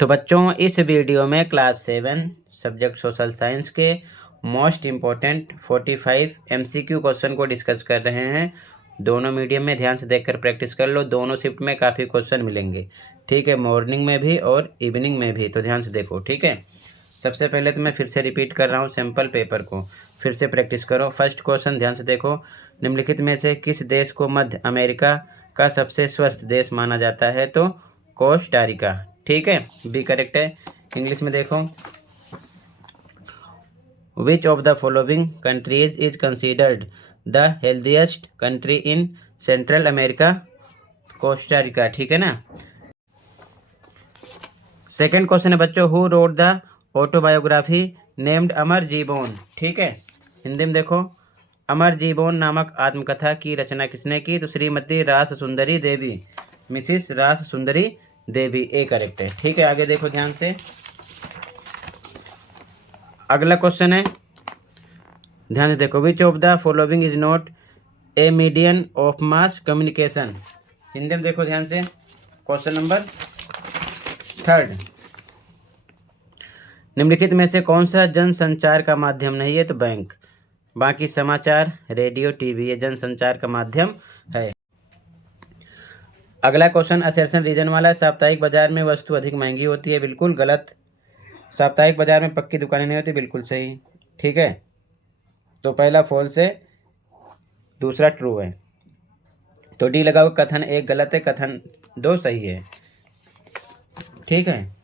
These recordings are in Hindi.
तो बच्चों इस वीडियो में क्लास 7 सब्जेक्ट सोशल साइंस के मोस्ट इम्पोर्टेंट 45 MCQ क्वेश्चन को डिस्कस कर रहे हैं। दोनों मीडियम में ध्यान से देखकर प्रैक्टिस कर लो। दोनों शिफ्ट में काफ़ी क्वेश्चन मिलेंगे, ठीक है, मॉर्निंग में भी और इवनिंग में भी। तो ध्यान से देखो, ठीक है। सबसे पहले तो मैं फिर से रिपीट कर रहा हूँ सैम्पल पेपर को, फिर से प्रैक्टिस करो। फर्स्ट क्वेश्चन ध्यान से देखो, निम्नलिखित में से किस देश को मध्य अमेरिका का सबसे स्वस्थ देश माना जाता है? तो कोस्टा रिका, ठीक है, बी करेक्ट है। इंग्लिश में देखो, which of the following countries is considered the healthiest country in Central America? Costa Rica, ठीक है ना। सेकेंड क्वेश्चन है बच्चों, who wrote the autobiography named Amar Jibon? ठीक है, हिंदी में देखो, अमर जीबोन नामक आत्मकथा की रचना किसने की? तो श्रीमती रास सुंदरी देवी, मिसिस रास सुंदरी देवी, ए करेक्ट है, ठीक है। आगे देखो ध्यान से, अगला क्वेश्चन है, ध्यान से देखो, which of the following is not a medium of mass communication? Hindi में देखो ध्यान से, क्वेश्चन नंबर 3, निम्नलिखित में से कौन सा जनसंचार का माध्यम नहीं है? तो बैंक, बाकी समाचार, रेडियो, टीवी, ये जनसंचार का माध्यम है। अगला क्वेश्चन असर्शन रीजन वाला, साप्ताहिक बाजार में वस्तु अधिक महंगी होती है, बिल्कुल गलत। साप्ताहिक बाजार में पक्की दुकानें नहीं होती, बिल्कुल सही, ठीक है। तो पहला फॉल्स है, दूसरा ट्रू है, तो डी लगाओ। कथन 1 गलत है, कथन 2 सही है, ठीक है।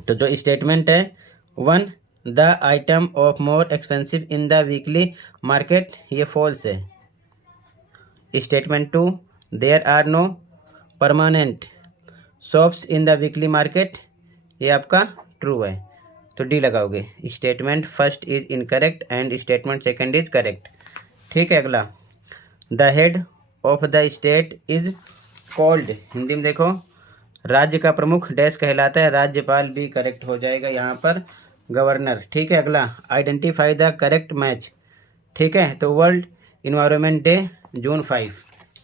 तो जो स्टेटमेंट है 1 the item of more expensive in the weekly market, ये फॉल्स है। Statement 2 there are no permanent shops in the weekly market, ये आपका ट्रू है, तो डी लगाओगे। Statement first is incorrect and statement second is correct, ठीक है। अगला, the head of the state is called, Hindi में देखो, राज्य का प्रमुख डैश कहलाता है, राज्यपाल, भी करेक्ट हो जाएगा यहाँ पर, गवर्नर, ठीक है। अगला, आइडेंटिफाई द करेक्ट मैच, ठीक है, तो वर्ल्ड इन्वायरमेंट डे जून 5,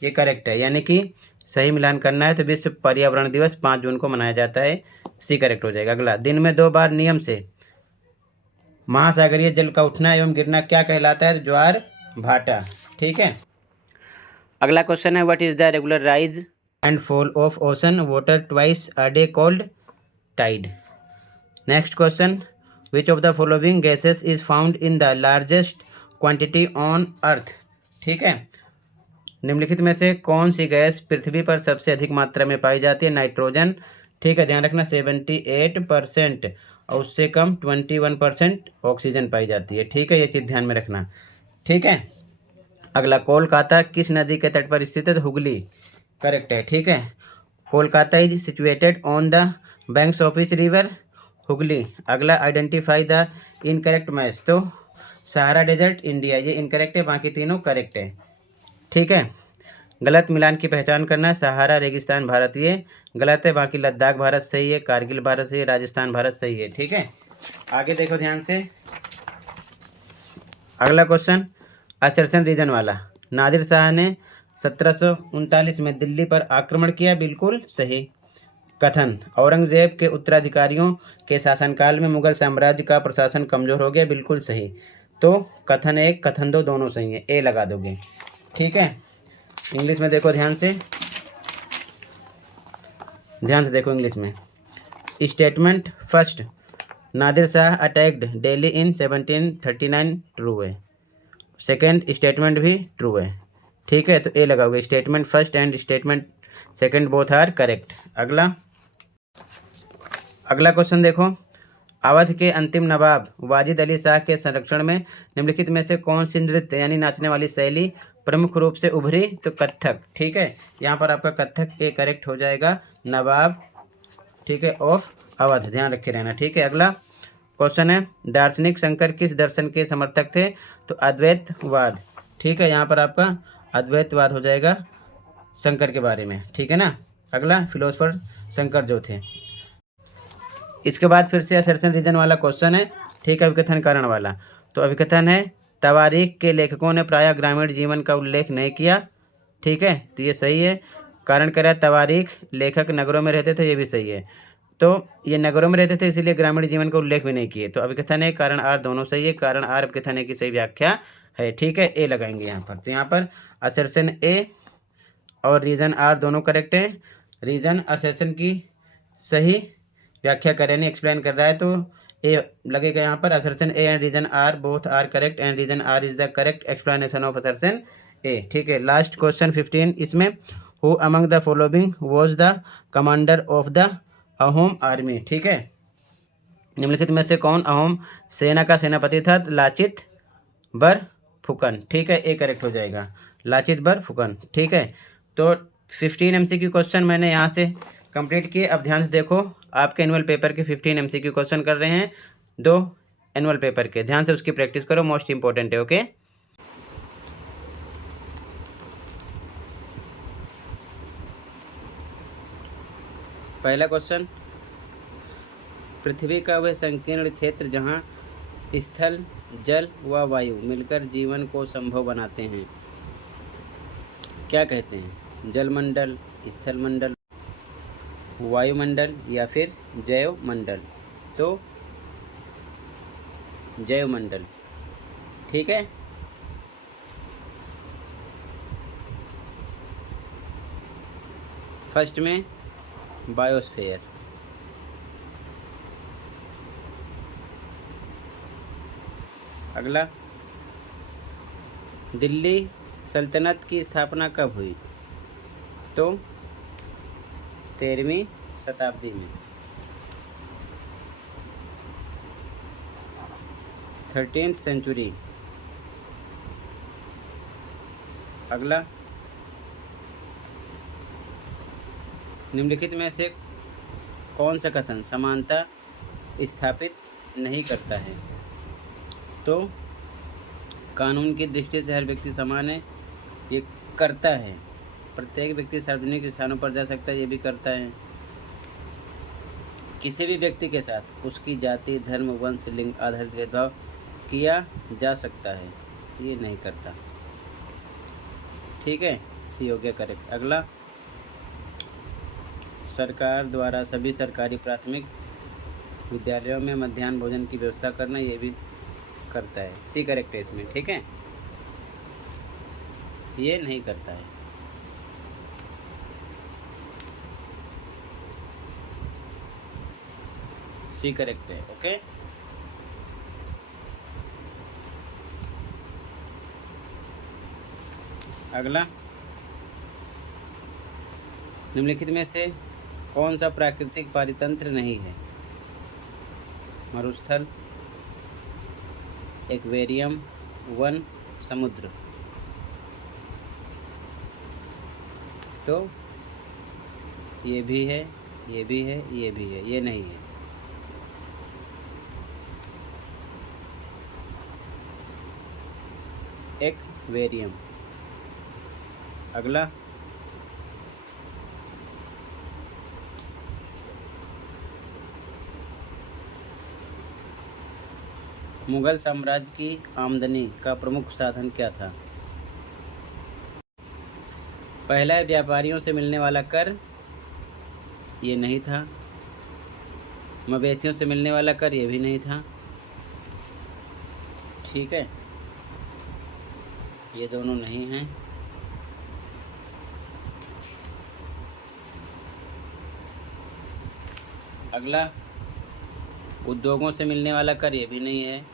ये करेक्ट है, यानी कि सही मिलान करना है, तो विश्व पर्यावरण दिवस 5 जून को मनाया जाता है, सी करेक्ट हो जाएगा। अगला, दिन में 2 बार नियम से महासागरीय जल का उठना एवं गिरना क्या कहलाता है? ज्वार भाटा, ठीक है। अगला क्वेश्चन है, what is the regular rise and fall of ocean water twice a day called tide? Next question, which of the following gases is found in the largest quantity on earth? ठीक है, निम्नलिखित में से कौन सी गैस पृथ्वी पर सबसे अधिक मात्रा में पाई जाती है? नाइट्रोजन, ठीक है, ध्यान रखना 78% और उससे कम 21% ऑक्सीजन पाई जाती है, ठीक है, ये चीज़ ध्यान में रखना, ठीक है। अगला, कोलकाता किस नदी के तट पर स्थित है? तो हुगली, करेक्ट है, ठीक है। Kolkata is situated on the banks of which river? Hooghly. अगला, आइडेंटिफाई द इनकरेक्ट मैच, तो सहारा डेजर्ट इंडिया, ये इनकरेक्ट है, बाकी तीनों करेक्ट है, ठीक है। गलत मिलान की पहचान करना है, सहारा रेगिस्तान भारत ये गलत है, बाकी लद्दाख भारत सही है, कारगिल भारत सही है, राजस्थान भारत सही है, ठीक है। आगे देखो ध्यान से, अगला क्वेश्चन असर्शन रीजन वाला, नादिर शाह ने 1739 में दिल्ली पर आक्रमण किया, बिल्कुल सही। कथन, औरंगजेब के उत्तराधिकारियों के शासनकाल में मुगल साम्राज्य का प्रशासन कमजोर हो गया, बिल्कुल सही। तो कथन 1 कथन 2 दोनों सही है, ए लगा दोगे, ठीक है। इंग्लिश में देखो ध्यान से देखो, इंग्लिश में statement first, Nadir Shah attacked Delhi in 1739, true है। सेकंड स्टेटमेंट भी ट्रू है, ठीक है, तो ए लगाओगे। Statement first and statement second both are correct. अगला क्वेश्चन देखो, अवध के अंतिम नवाब वाजिद अली शाह के संरक्षण में निम्नलिखित में से कौन सी नृत्य यानी नाचने वाली शैली प्रमुख रूप से उभरी? तो कथक, ठीक है, यहाँ पर आपका कथक ए करेक्ट हो जाएगा, नवाब, ठीक है, ऑफ अवध, ध्यान रखे रहना, ठीक है। अगला क्वेश्चन है, दार्शनिक शंकर किस दर्शन के समर्थक थे? तो अद्वैतवाद, ठीक है, यहाँ पर आपका अद्वैतवाद हो जाएगा शंकर के बारे में, ठीक है ना। अगला, फिलोसफर शंकर जो थे। इसके बाद फिर से असर्शन रीजन वाला क्वेश्चन है, ठीक है, अभिकथन कारण वाला। तो अभिकथन है, तवारीख के लेखकों ने प्रायः ग्रामीण जीवन का उल्लेख नहीं किया, ठीक है, तो ये सही है। कारण कह रहा है तवारीख लेखक नगरों में रहते थे, ये भी सही है। तो ये नगरों में रहते थे, इसीलिए ग्रामीण जीवन का उल्लेख भी नहीं किए। तो अभिकथन है, कारण आर दोनों सही है। कारण आर अभिकथन है की सही व्याख्या है। ठीक है, ए लगाएंगे यहाँ पर। तो यहाँ पर असर्शन ए और रीजन आर दोनों करेक्ट है। रीजन असर्शन की सही व्याख्या कर यानी एक्सप्लेन कर रहा है, तो ए लगेगा यहाँ पर। Assertion A and reason R both are correct and reason R is the correct explanation of assertion A. ठीक है, लास्ट क्वेश्चन 15 इसमें, who among the following was the commander of the Ahom army. ठीक है, निम्नलिखित में से कौन अहोम सेना का सेनापति था? लाचित बरफुकन। ठीक है, ए करेक्ट हो जाएगा, लाचित बरफुकन। ठीक है, तो 15 MCQ क्वेश्चन मैंने यहाँ से कंप्लीट किए। अब ध्यान से देखो, आपके एनुअल पेपर के 15 MCQ क्वेश्चन कर रहे हैं, 2 एनुअल पेपर के। ध्यान से उसकी प्रैक्टिस करो, मोस्ट इंपॉर्टेंट है। ओके, पहला क्वेश्चन, पृथ्वी का वह संकीर्ण क्षेत्र जहाँ स्थल, जल व वायु मिलकर जीवन को संभव बनाते हैं, क्या कहते हैं? जलमंडल, स्थलमंडल, वायुमंडल या फिर जैवमंडल? तो जैवमंडल। ठीक है, फर्स्ट में बायोस्फीयर, अगला दिल्ली सल्तनत की स्थापना कब हुई? तो 13वीं शताब्दी में, 13th सेंचुरी। अगला, निम्नलिखित में से कौन सा कथन समानता स्थापित नहीं करता है? तो कानून की दृष्टि से हर व्यक्ति समान है, ये करता है। प्रत्येक व्यक्ति सार्वजनिक स्थानों पर जा सकता है, ये भी करता है। किसी भी व्यक्ति के साथ उसकी जाति, धर्म, वंश, लिंग आधारित भेदभाव किया जा सकता है, ये नहीं करता। ठीक है, सी हो गया करेक्ट। अगला, सरकार द्वारा सभी सरकारी प्राथमिक विद्यालयों में मध्याह्न भोजन की व्यवस्था करना, ये भी करता है, सी करेक्ट है इसमें। ठीक है, ये नहीं करता है। सी करेक्ट है। ओके, अगला, निम्नलिखित में से कौन सा प्राकृतिक पारितंत्र नहीं है? मरुस्थल, एक्वेरियम, वन, समुद्र। तो ये भी है, ये भी है, ये भी है, ये नहीं है। एक्वेरियम। अगला, मुगल साम्राज्य की आमदनी का प्रमुख साधन क्या था? पहला है व्यापारियों से मिलने वाला कर, ये नहीं था। मवेशियों से मिलने वाला कर, ये भी नहीं था। ठीक है, ये दोनों नहीं हैं। अगला, उद्योगों से मिलने वाला कर, ये भी नहीं है।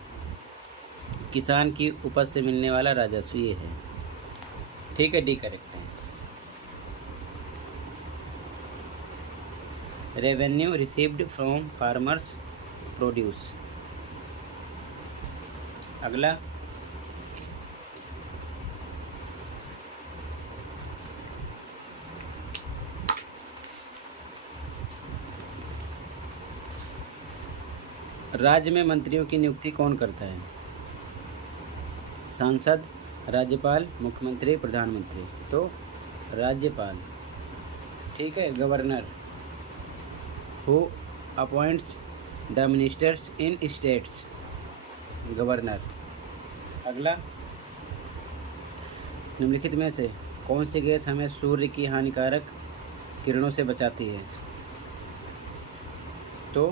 किसान की उपज से मिलने वाला राजस्व, ये है। ठीक है, डी करेक्ट है। Revenue received from farmers produce. अगला, राज्य में मंत्रियों की नियुक्ति कौन करता है? सांसद, राज्यपाल, मुख्यमंत्री, प्रधानमंत्री। तो राज्यपाल। ठीक है, governor, who appoints the ministers in states, governor. अगला, निम्नलिखित में से कौन सी गैस हमें सूर्य की हानिकारक किरणों से बचाती है? तो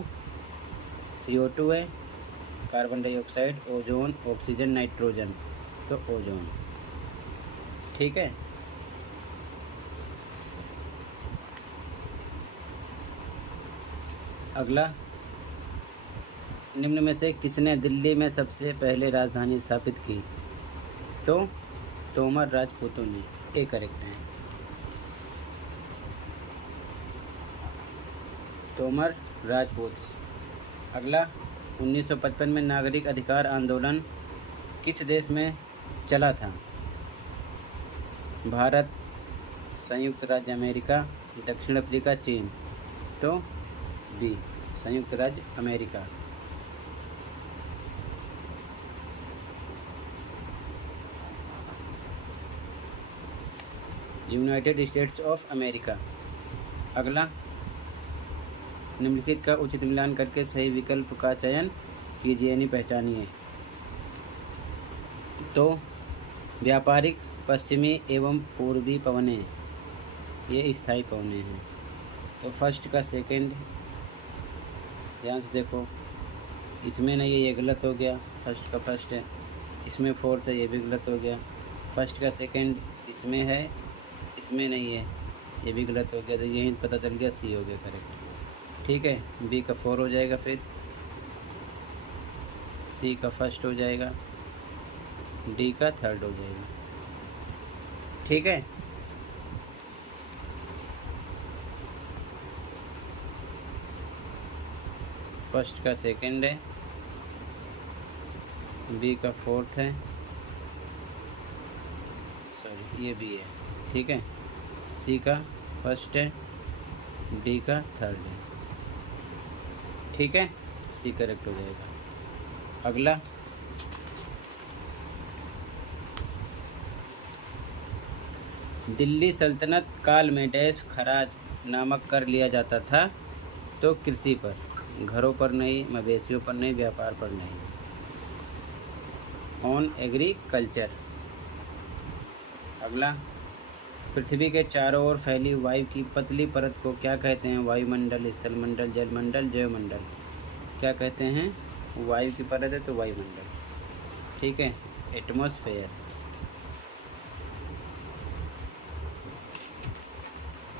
CO2 है, carbon dioxide, ozone, oxygen, nitrogen, तो ओजोन। ठीक है। अगला, निम्न में से किसने दिल्ली में सबसे पहले राजधानी स्थापित की? तो तोमर राजपूतों ने, ए करेक्ट है, तोमर राजपूत। अगला, 1955 में नागरिक अधिकार आंदोलन किस देश में चला था? भारत, संयुक्त राज्य अमेरिका, दक्षिण अफ्रीका, चीन, तो बी, संयुक्त राज्य America. United states of America. अगला, निम्नलिखित का उचित मिलान करके सही विकल्प का चयन कीजिए, यानी पहचानिए। तो व्यापारिक, पश्चिमी एवं पूर्वी पवनें, ये स्थायी पवनें हैं। तो फर्स्ट का सेकंड, ध्यान से देखो, इसमें नहीं है, ये गलत हो गया, फर्स्ट का फर्स्ट है। इसमें फोर्थ है, ये भी गलत हो गया। फर्स्ट का सेकंड इसमें है, इसमें नहीं है, ये भी गलत हो गया। तो यही पता चल गया, सी हो गया करेक्ट। ठीक है, बी का 4 हो जाएगा, फिर सी का फर्स्ट हो जाएगा, डी का थर्ड हो जाएगा। ठीक है। फर्स्ट का सेकंड है, बी का फोर्थ है, सॉरी ये भी है। ठीक है, सी का फर्स्ट है, डी का थर्ड है। ठीक है, सी करेक्ट हो जाएगा। अगला, दिल्ली सल्तनत काल में डैश खराज नामक कर लिया जाता था? तो कृषि पर, घरों पर नहीं, मवेशियों पर नहीं, व्यापार पर नहीं, ऑन एग्रीकल्चर। अगला, पृथ्वी के चारों ओर फैली वायु की पतली परत को क्या कहते हैं? वायुमंडल, स्थलमंडल, जलमंडल, जैवमंडल। क्या कहते हैं? वायु की परत है तो वायुमंडल। ठीक है, एटमॉस्फेयर।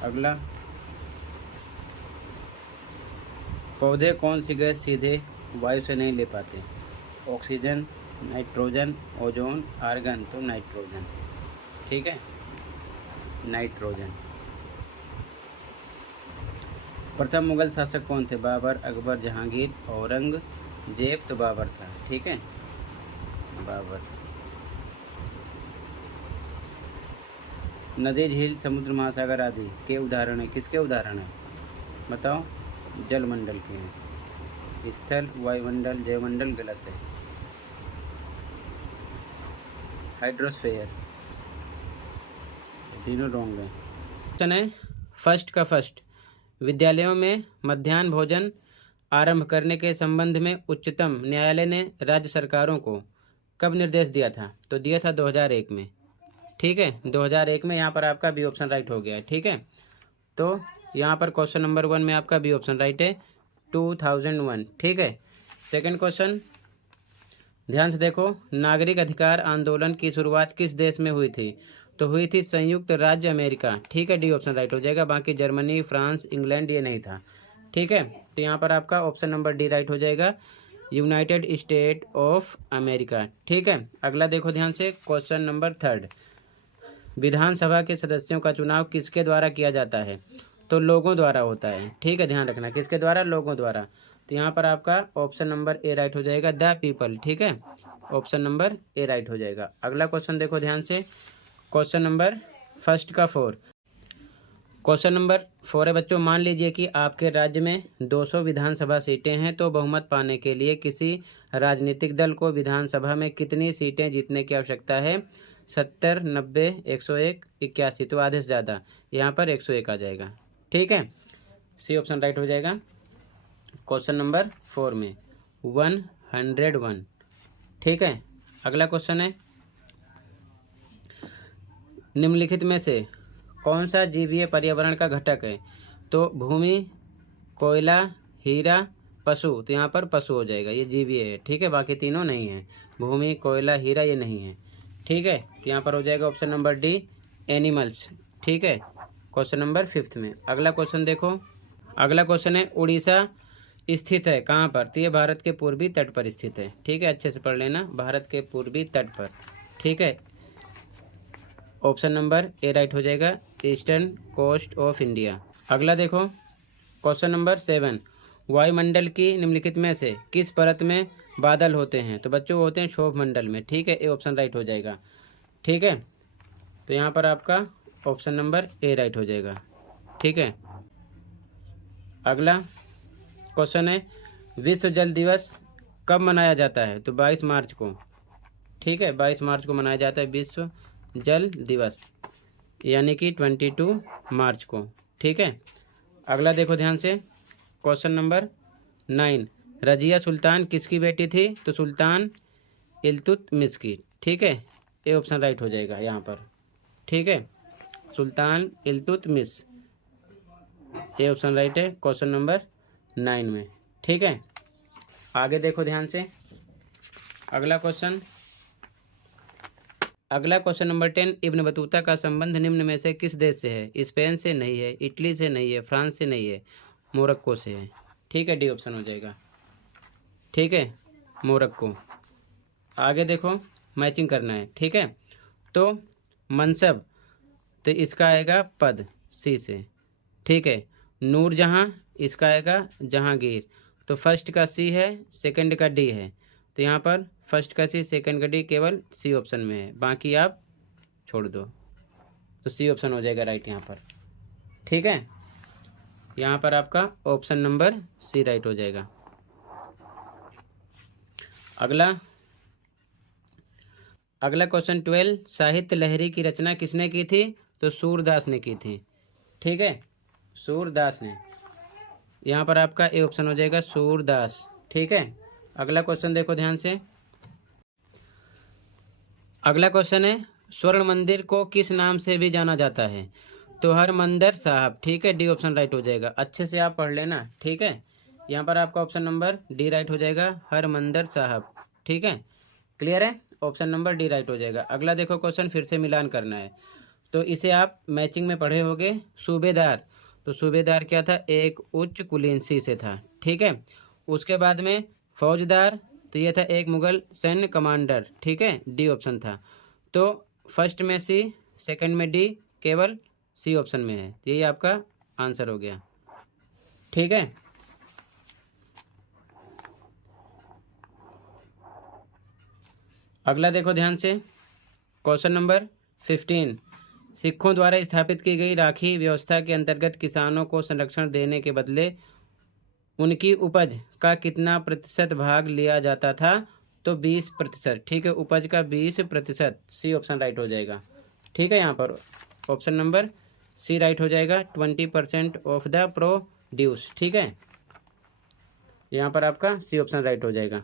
अगला, पौधे कौन सी गैस सीधे वायु से नहीं ले पाते? ऑक्सीजन, नाइट्रोजन, ओजोन, आर्गन, तो नाइट्रोजन। ठीक है, नाइट्रोजन। प्रथम मुगल शासक कौन थे? बाबर, अकबर, जहांगीर, औरंगजेब, तो बाबर था। ठीक है, बाबर। नदी, झील, समुद्र, महासागर आदि के उदाहरण है, किसके उदाहरण है बताओ? जलमंडल के हैं। स्थल, वायुमंडल, जयमंडल गलत है, हाइड्रोस्फेयर, तीनों रॉन्ग है। क्वेश्चन है फर्स्ट का फर्स्ट, विद्यालयों में मध्याह्न भोजन आरंभ करने के संबंध में उच्चतम न्यायालय ने राज्य सरकारों को कब निर्देश दिया था? तो दिया था 2001 में। ठीक है, 2001 में। यहाँ पर आपका बी ऑप्शन राइट हो गया है। ठीक है, तो यहाँ पर क्वेश्चन नंबर 1 में आपका बी ऑप्शन राइट है, 2001। ठीक है, सेकंड क्वेश्चन, ध्यान से देखो, नागरिक अधिकार आंदोलन की शुरुआत किस देश में हुई थी? तो हुई थी संयुक्त राज्य अमेरिका। ठीक है, डी ऑप्शन राइट हो जाएगा। बाकी जर्मनी, फ्रांस, इंग्लैंड ये नहीं था। ठीक है, तो यहाँ पर आपका ऑप्शन नंबर डी राइट हो जाएगा, यूनाइटेड स्टेट ऑफ अमेरिका। ठीक है, अगला देखो ध्यान से, क्वेश्चन नंबर 3, विधानसभा के सदस्यों का चुनाव किसके द्वारा किया जाता है? तो लोगों द्वारा होता है। ठीक है, ध्यान रखना, किसके द्वारा? लोगों द्वारा। तो यहाँ पर आपका ऑप्शन नंबर ए राइट हो जाएगा, द पीपल। ठीक है, ऑप्शन नंबर ए राइट हो जाएगा। अगला क्वेश्चन देखो ध्यान से, क्वेश्चन नंबर फर्स्ट का 4। क्वेश्चन नंबर 4 है बच्चों, मान लीजिए कि आपके राज्य में 200 विधानसभा सीटें हैं, तो बहुमत पाने के लिए किसी राजनीतिक दल को विधानसभा में कितनी सीटें जीतने की आवश्यकता है? 70, 90, 101, 81, तो आधे से ज़्यादा, यहाँ पर 101 आ जाएगा। ठीक है, सी ऑप्शन राइट हो जाएगा क्वेश्चन नंबर 4 में, 101। ठीक है, अगला क्वेश्चन है, निम्नलिखित में से कौन सा जीवीय पर्यावरण का घटक है? तो भूमि, कोयला, हीरा, पशु, तो यहाँ पर पशु हो जाएगा, ये जीवीए है, ठीक है। बाकी तीनों नहीं है, भूमि, कोयला, हीरा ये नहीं है, ठीक है। तो यहाँ पर हो जाएगा ऑप्शन नंबर डी एनिमल्स, ठीक है, क्वेश्चन नंबर 5 में। अगला क्वेश्चन देखो, अगला क्वेश्चन है उड़ीसा स्थित है कहाँ पर, तो ये भारत के पूर्वी तट पर स्थित है, ठीक है, अच्छे से पढ़ लेना, भारत के पूर्वी तट पर, ठीक है। ऑप्शन नंबर ए राइट हो जाएगा, ईस्टर्न कोस्ट ऑफ इंडिया। अगला देखो क्वेश्चन नंबर 7, वायुमंडल की निम्नलिखित में से किस परत में बादल होते हैं, तो बच्चों होते हैं क्षोभ मंडल में, ठीक है, ए ऑप्शन राइट हो जाएगा, ठीक है। तो यहाँ पर आपका ऑप्शन नंबर ए राइट हो जाएगा, ठीक है। अगला क्वेश्चन है विश्व जल दिवस कब मनाया जाता है, तो 22 मार्च को, ठीक है, 22 मार्च को मनाया जाता है विश्व जल दिवस, यानी कि 22 मार्च को, ठीक है। अगला देखो ध्यान से, क्वेश्चन नंबर 9, रजिया सुल्तान किसकी बेटी थी, तो सुल्तान इल्तुतमिश की, ठीक है, ये ऑप्शन राइट हो जाएगा यहाँ पर, ठीक है, सुल्तान इल्तुतमिश, ये ऑप्शन राइट है क्वेश्चन नंबर 9 में, ठीक है। आगे देखो ध्यान से, अगला क्वेश्चन नंबर 10, इब्न बतूता का संबंध निम्न में से किस देश से है, स्पेन से नहीं है, इटली से नहीं है, फ्रांस से नहीं है, मोरक्को से है, ठीक है, डी ऑप्शन हो जाएगा, ठीक है, मोरक्को। आगे देखो मैचिंग करना है, ठीक है। तो मनसब, तो इसका आएगा पद, सी से, ठीक है। नूरजहाँ, इसका आएगा जहांगीर, तो फर्स्ट का सी है, सेकंड का डी है, तो यहाँ पर फर्स्ट का सी, सेकंड का डी केवल सी ऑप्शन में है, बाकी आप छोड़ दो, तो सी ऑप्शन हो जाएगा राइट यहाँ पर, ठीक है। यहाँ पर आपका ऑप्शन नंबर सी राइट हो जाएगा। अगला क्वेश्चन 12, साहित्य लहरी की रचना किसने की थी, तो सूरदास ने की थी, ठीक है, सूरदास ने, यहाँ पर आपका ए ऑप्शन हो जाएगा सूरदास, ठीक है। अगला क्वेश्चन देखो ध्यान से, अगला क्वेश्चन है स्वर्ण मंदिर को किस नाम से भी जाना जाता है, तो हरमंदिर साहब, ठीक है, डी ऑप्शन राइट हो जाएगा, अच्छे से आप पढ़ लेना, ठीक है। यहाँ पर आपका ऑप्शन नंबर डी राइट हो जाएगा, हरमंदिर साहब, ठीक है, क्लियर है, ऑप्शन नंबर डी राइट हो जाएगा। अगला देखो क्वेश्चन, फिर से मिलान करना है, तो इसे आप मैचिंग में पढ़े होगे, सूबेदार, तो सूबेदार क्या था, एक उच्च कुलीन सी से था, ठीक है। उसके बाद में फौजदार, तो ये था एक मुगल सैन्य कमांडर, ठीक है, डी ऑप्शन था। तो फर्स्ट में सी, सेकंड में डी, केवल सी ऑप्शन में है, यही आपका आंसर हो गया, ठीक है। अगला देखो ध्यान से, क्वेश्चन नंबर 15, सिखों द्वारा स्थापित की गई राखी व्यवस्था के अंतर्गत किसानों को संरक्षण देने के बदले उनकी उपज का कितना प्रतिशत भाग लिया जाता था, तो 20%, ठीक है, उपज का 20%, सी ऑप्शन राइट हो जाएगा, ठीक है। यहाँ पर ऑप्शन नंबर सी राइट हो जाएगा, 20% ऑफ द प्रोड्यूस, ठीक है, यहाँ पर आपका सी ऑप्शन राइट हो जाएगा।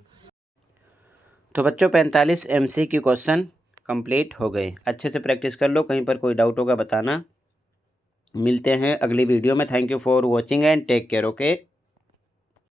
तो बच्चों 45 MCQ क्वेश्चन कंप्लीट हो गए, अच्छे से प्रैक्टिस कर लो, कहीं पर कोई डाउट होगा बताना। मिलते हैं अगली वीडियो में, thank you for watching and take care, okay.